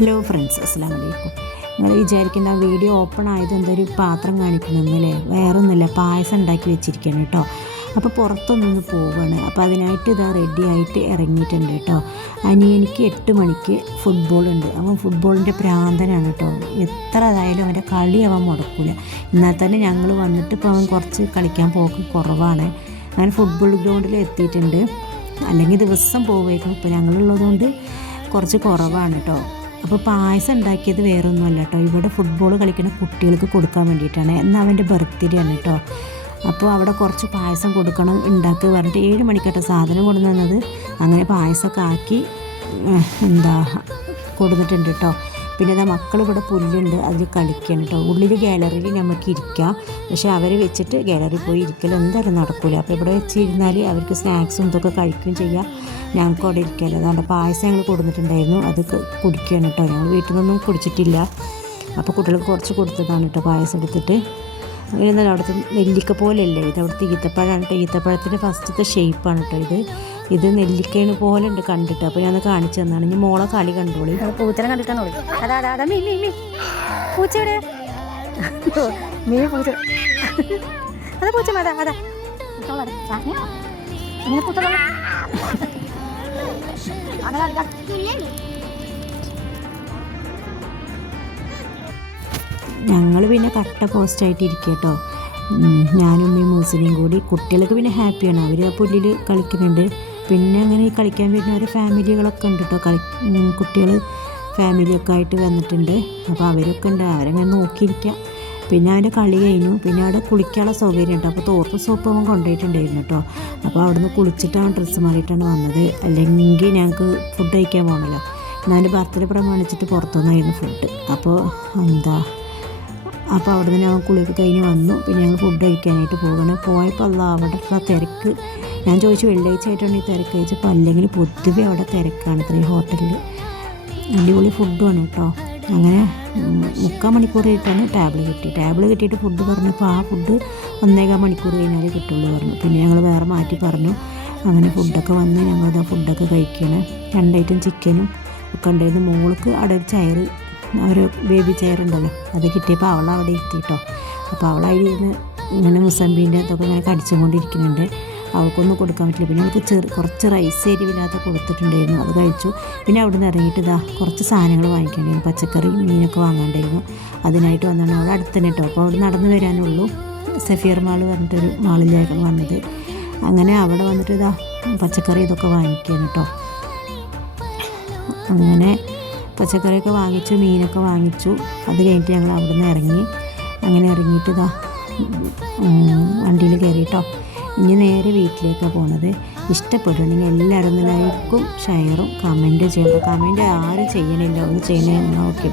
Hello friends, അസ്സലാമു അലൈക്കും. നിങ്ങൾ വിചാരിക്കുന്ന വീഡിയോ ഓപ്പൺ ആയത് എന്തൊരു പാത്രം കാണിക്കണമെന്നല്ലേ? വേറൊന്നുമില്ല, പായസം ഉണ്ടാക്കി വെച്ചിരിക്കുകയാണ് കേട്ടോ. അപ്പോൾ പുറത്തൊന്നൊന്ന് പോവുകയാണ്. അപ്പോൾ അതിനായിട്ട് ഇതാ റെഡി ആയിട്ട് ഇറങ്ങിയിട്ടുണ്ട് കേട്ടോ. അനിയനിക്ക് 8 മണിക്ക് ഫുട്ബോളുണ്ട്. അവൻ ഫുട്ബോളിൻ്റെ പ്രാന്തനാണ് കേട്ടോ. എത്ര അതായാലും അവൻ്റെ കളി അവൻ മുടക്കില്ല. എന്നാൽ തന്നെ ഞങ്ങൾ വന്നിട്ട് ഇപ്പോൾ അവൻ കുറച്ച് കളിക്കാൻ പോക്ക് കുറവാണ്. അങ്ങനെ ഫുട്ബോൾ ഗ്രൗണ്ടിൽ എത്തിയിട്ടുണ്ട്. അല്ലെങ്കിൽ ദിവസം പോവുമായിരുന്നു. ഇപ്പോൾ ഞങ്ങളുള്ളതുകൊണ്ട് കുറച്ച് കുറവാണ് കേട്ടോ. അപ്പോൾ പായസം ഉണ്ടാക്കിയത് വേറൊന്നുമല്ല കേട്ടോ. ഇവിടെ ഫുട്ബോൾ കളിക്കുന്ന കുട്ടികൾക്ക് കൊടുക്കാൻ വേണ്ടിയിട്ടാണ്. എന്നാൽ അവൻ്റെ ബർത്ത്ഡേ ആണ് കേട്ടോ. അപ്പോൾ അവിടെ കുറച്ച് പായസം കൊടുക്കണം ഉണ്ടാക്കി പറഞ്ഞിട്ട് 7 മണിക്കട്ടെ സാധനം കൊണ്ടു തന്നത്. അങ്ങനെ പായസമൊക്കെ ആക്കി കൊടുത്തിട്ടുണ്ട് കേട്ടോ. പിന്നെ ഇതാ മക്കളിവിടെ പുല്ലുണ്ട്, അതിൽ കളിക്കണം കേട്ടോ. ഉള്ളിൽ ഗാലറിയിൽ നമുക്ക് ഇരിക്കാം, പക്ഷേ അവരെ വെച്ചിട്ട് ഗാലറിയിൽ പോയി ഇരിക്കലും എന്തായാലും നടക്കില്ല. അപ്പോൾ ഇവിടെ വെച്ചിരുന്നാൽ അവർക്ക് സ്നാക്സും ഇതൊക്കെ കഴിക്കുകയും ചെയ്യാം. ഞങ്ങൾക്ക് അവിടെ ഇരിക്കാമല്ലോ. അതുകൊണ്ട് പായസം ഞങ്ങൾ കൊടുത്തിട്ടുണ്ടായിരുന്നു, അത് കുടിക്കുകയാണ് കേട്ടോ. ഞങ്ങൾ വീട്ടിൽ നിന്നൊന്നും കുടിച്ചിട്ടില്ല. അപ്പോൾ കുട്ടികൾക്ക് കുറച്ച് കൊടുത്തതാണ് കേട്ടോ പായസം എടുത്തിട്ട്. അങ്ങനെ അവിടുത്തെ നെല്ലിക്ക പോലെയല്ലേ ഇത്, അവിടുത്തെ ഈത്തപ്പഴമാണ് കേട്ടോ. ഈത്തപ്പഴത്തിൻ്റെ ഫസ്റ്റത്തെ ഷേപ്പാണ് കേട്ടോ ഇത് നെല്ലിക്കേന് പോലെ ഉണ്ട് കണ്ടിട്ട്. അപ്പോൾ ഞാൻ കാണിച്ചു തന്നാണ്. ഇനി മോളെ കളി കണ്ടോളി. പൂച്ചനെ കണ്ടിട്ടാണ് അതാ മീ മീ മീ പൂച്ചയുടെ മീ പൂച്ച അതാ പൂച്ച അതാ അതാ ഇങ്ങനെ പൂച്ച ഞങ്ങൾ പിന്നെ കട്ട പോസ്റ്റായിട്ട് ഇരിക്കുക കേട്ടോ. ഞാനും ഈ മൂസിനെയും കൂടി. കുട്ടികൾക്ക് പിന്നെ ഹാപ്പിയാണ്, അവർ ആ പുല്ലിൽ കളിക്കുന്നുണ്ട്. പിന്നെ അങ്ങനെ ഈ കളിക്കാൻ വരുന്നവരെ ഫാമിലികളൊക്കെ ഉണ്ട് കേട്ടോ. കുട്ടികൾ ഫാമിലിയൊക്കെ ആയിട്ട് വന്നിട്ടുണ്ട്. അപ്പോൾ അവരൊക്കെ ഉണ്ട്, അവരങ്ങനെ നോക്കിയിരിക്കാം. പിന്നെ അവൻ്റെ കളി കഴിഞ്ഞു. പിന്നെ അവിടെ കുളിക്കാനുള്ള സൗകര്യം ഉണ്ട്. അപ്പോൾ തോർത്ത് സോപ്പ് അവൻ കൊണ്ടുപോയിട്ടുണ്ടായിരുന്നു കേട്ടോ. അപ്പോൾ അവിടുന്ന് കുളിച്ചിട്ടാണ് ഡ്രസ്സ് മാറിയിട്ടാണ് വന്നത്. അല്ലെങ്കിൽ ഞങ്ങൾക്ക് ഫുഡ് കഴിക്കാൻ പോകണമല്ലോ. എന്നാൽ എൻ്റെ ബർത്ത്ഡേ പ്രമാണിച്ചിട്ട് പുറത്തുനിന്നായിരുന്നു ഫുഡ്. അപ്പോൾ അവിടെ നിന്ന് ഞങ്ങൾ കുളിയൊക്കെ കഴിഞ്ഞ് വന്നു. പിന്നെ ഞങ്ങൾ ഫുഡ് കഴിക്കാനായിട്ട് പോകണം. പോയപ്പോൾ അവിടെയുള്ള തിരക്ക്, ഞാൻ ചോദിച്ചു വെള്ളിയാഴ്ച ആയിട്ടാണ് ഈ തിരക്ക് കഴിച്ചപ്പോൾ. അല്ലെങ്കിൽ പൊതുവെ അവിടെ തിരക്കാണ് ഇത്രയും ഹോട്ടലിൽ. അടിപൊളി ഫുഡുമാണ് കേട്ടോ. അങ്ങനെ 3/4 മണിക്കൂറായിട്ടാണ് ടാബിൾ കിട്ടിയിട്ട് ഫുഡ് പറഞ്ഞപ്പോൾ ആ ഫുഡ് 1.25 മണിക്കൂർ കഴിഞ്ഞാലേ കിട്ടുള്ളൂ പറഞ്ഞു. പിന്നെ ഞങ്ങൾ വേറെ മാറ്റി പറഞ്ഞു. അങ്ങനെ ഫുഡൊക്കെ വന്ന് ഞങ്ങളത് ഫുഡൊക്കെ കഴിക്കുകയാണ്. 2 ഐറ്റം ചിക്കനും ഒക്കെ ഉണ്ടായിരുന്നു. മോൾക്ക് അവിടെ ഒരു ചെയർ, ഒരു ബേബി ചെയർ ഉണ്ടല്ലോ, അത് കിട്ടിയപ്പോൾ അവളവിടെ എത്തിയിട്ടോ. അപ്പോൾ അവളായിരുന്നു ഇങ്ങനെ മുസമ്പീൻ്റെ അതൊക്കെ ഇങ്ങനെ കടിച്ചുകൊണ്ടിരിക്കുന്നുണ്ട്. അവൾക്കൊന്നും കൊടുക്കാൻ പറ്റില്ല. പിന്നെ അവൾക്ക് കുറച്ച് റൈസ് എരിവില്ലാത്ത കൊടുത്തിട്ടുണ്ടായിരുന്നു, അത് കഴിച്ചു. പിന്നെ അവിടെ നിന്ന് ഇറങ്ങിയിട്ട് കുറച്ച് സാധനങ്ങൾ വാങ്ങിക്കേണ്ടിയിരുന്നു. പച്ചക്കറി മീനൊക്കെ വാങ്ങാണ്ടായിരുന്നു. അതിനായിട്ട് വന്നാണ് അവിടെ അടുത്ത് തന്നെ കേട്ടോ. അപ്പോൾ അവിടെ നടന്ന് വരാനുള്ളൂ. സഫിയർ മാൾ പറഞ്ഞിട്ടൊരു മാളിലേക്കാണ് വന്നത്. അങ്ങനെ അവിടെ വന്നിട്ട് പച്ചക്കറി ഇതൊക്കെ വാങ്ങിക്കുകയാണ് കേട്ടോ. അങ്ങനെ പച്ചക്കറിയൊക്കെ വാങ്ങിച്ചു, മീനൊക്കെ വാങ്ങിച്ചു. അത് കഴിഞ്ഞിട്ട് ഞങ്ങൾ അവിടെ നിന്ന് ഇറങ്ങി. അങ്ങനെ ഇറങ്ങിയിട്ട് വണ്ടിയിൽ കയറിയിട്ടോ. ഇനി നേരെ വീട്ടിലേക്കാണ് പോണത്. ഇഷ്ടപ്പെടുകയാണെങ്കിൽ എല്ലാവരും ലൈക്കും ഷെയറും കമൻറ്റും ചെയ്യണം. കമൻറ്റ് ആരും ചെയ്യണില്ല, ഒന്ന് ചെയ്യണമെന്ന് നോക്കി.